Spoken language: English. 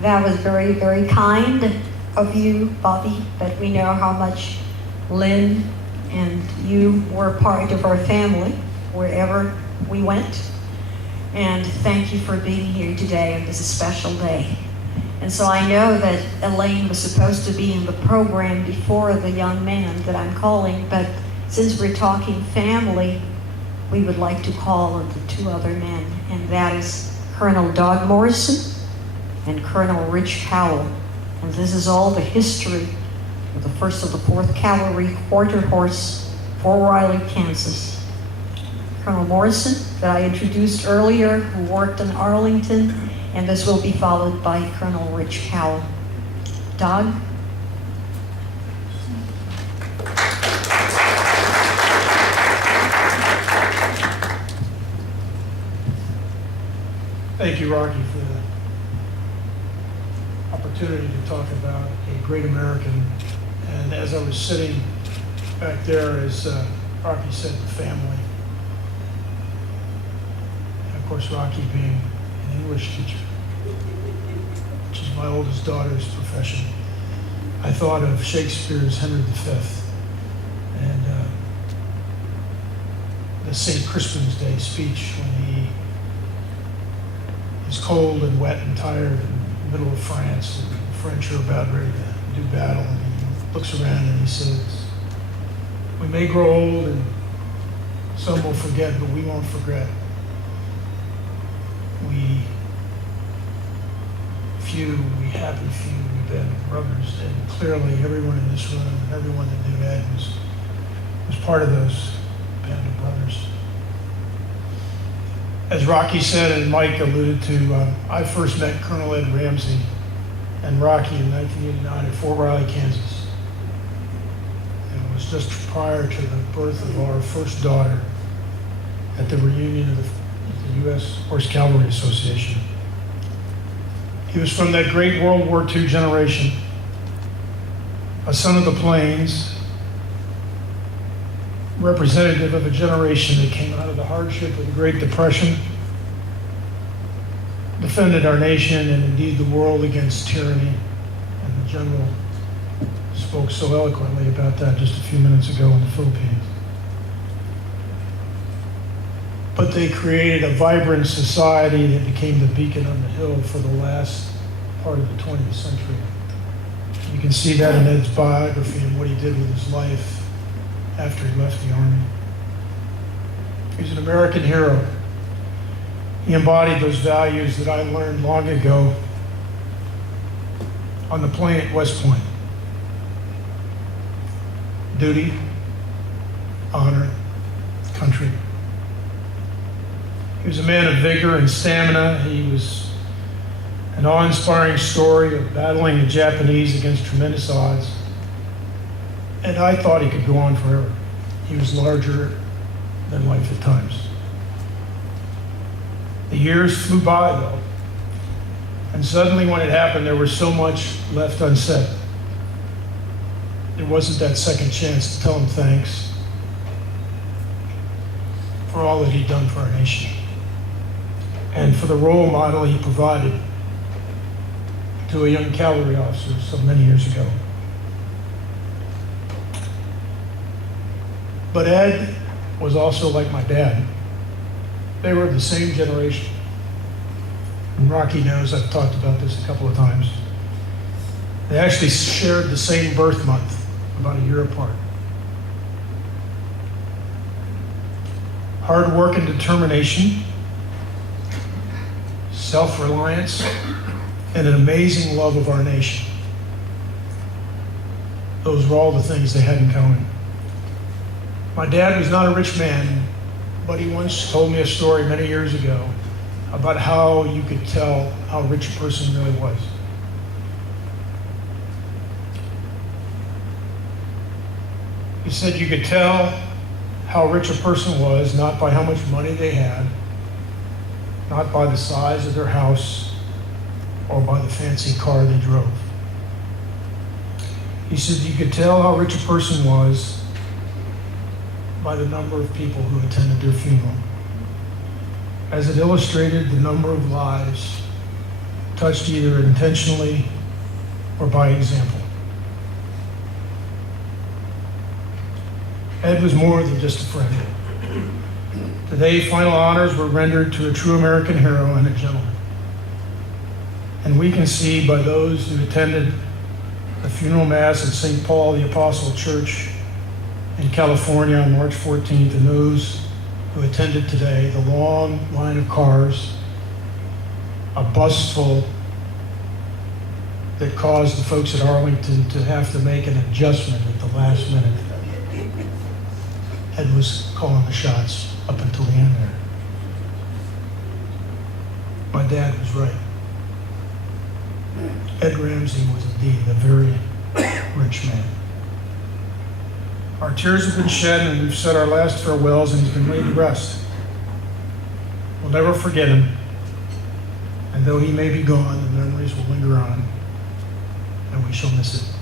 That was very, very kind of you, Bobby, but we know how much Lynn and you were part of our family wherever we went. And thank you for being here today on this special day. And so I know that Elaine was supposed to be in the program before the young man that I'm calling, but since we're talking family, we would like to call on the two other men, and that is Colonel Doug Morrison and Colonel Rich Powell. And this is all the history of the 1st of the 4th Cavalry Quarter Horse, Fort Riley, Kansas. Colonel Morrison, that I introduced earlier, who worked in Arlington, and this will be followed by Colonel Rich Powell. Doug? Thank you, Rocky, for the opportunity to talk about a great American. And as I was sitting back there, as Rocky said, the family. And of course, Rocky being an English teacher, which is my oldest daughter's profession, I thought of Shakespeare's Henry V and the St. Crispin's Day speech when he is cold and wet and tired in the middle of France, and the French are about ready to do battle, and he looks around and he says, "We may grow old and some will forget, but we won't forget. We happy few, we've been brothers." And clearly everyone in this room and everyone that knew Ed was part of those band of brothers. As Rocky said and Mike alluded to, I first met Colonel Ed Ramsey and Rocky in 1989 at Fort Riley, Kansas. And it was just prior to the birth of our first daughter at the reunion of the U.S. Horse Cavalry Association. He was from that great World War II generation, a son of the plains, representative of a generation that came out of the hardship of the Great Depression, defended our nation and indeed the world against tyranny. And the general spoke so eloquently about that just a few minutes ago in the Philippines. But they created a vibrant society that became the beacon on the hill for the last part of the 20th century. You can see that in Ed's biography and what he did with his life after he left the Army. He's an American hero. He embodied those values that I learned long ago on the plane at West Point. Duty, honor, country. He was a man of vigor and stamina. He was an awe-inspiring story of battling the Japanese against tremendous odds. And I thought he could go on forever. He was larger than life at times. The years flew by, though. And suddenly when it happened, there was so much left unsaid. There wasn't that second chance to tell him thanks for all that he'd done for our nation and for the role model he provided to a young cavalry officer so many years ago. But Ed was also like my dad. They were of the same generation. And Rocky knows I've talked about this a couple of times. They actually shared the same birth month, about a year apart. Hard work and determination, self-reliance, and an amazing love of our nation. Those were all the things they had in common. My dad was not a rich man, but he once told me a story many years ago about how you could tell how rich a person really was. He said you could tell how rich a person was not by how much money they had, not by the size of their house, or by the fancy car they drove. He said you could tell how rich a person was by the number of people who attended their funeral, as it illustrated the number of lives touched either intentionally or by example. Ed was more than just a friend. Today, final honors were rendered to a true American hero and a gentleman. And we can see by those who attended the funeral mass at St. Paul the Apostle Church in California on March 14th, and those who attended today, the long line of cars, a bus full, that caused the folks at Arlington to have to make an adjustment at the last minute. Ed was calling the shots up until the end there. My dad was right. Ed Ramsey was indeed a very rich man. Our tears have been shed and we've said our last farewells, and he's been laid to rest. We'll never forget him, and though he may be gone, the memories will linger on, and we shall miss it.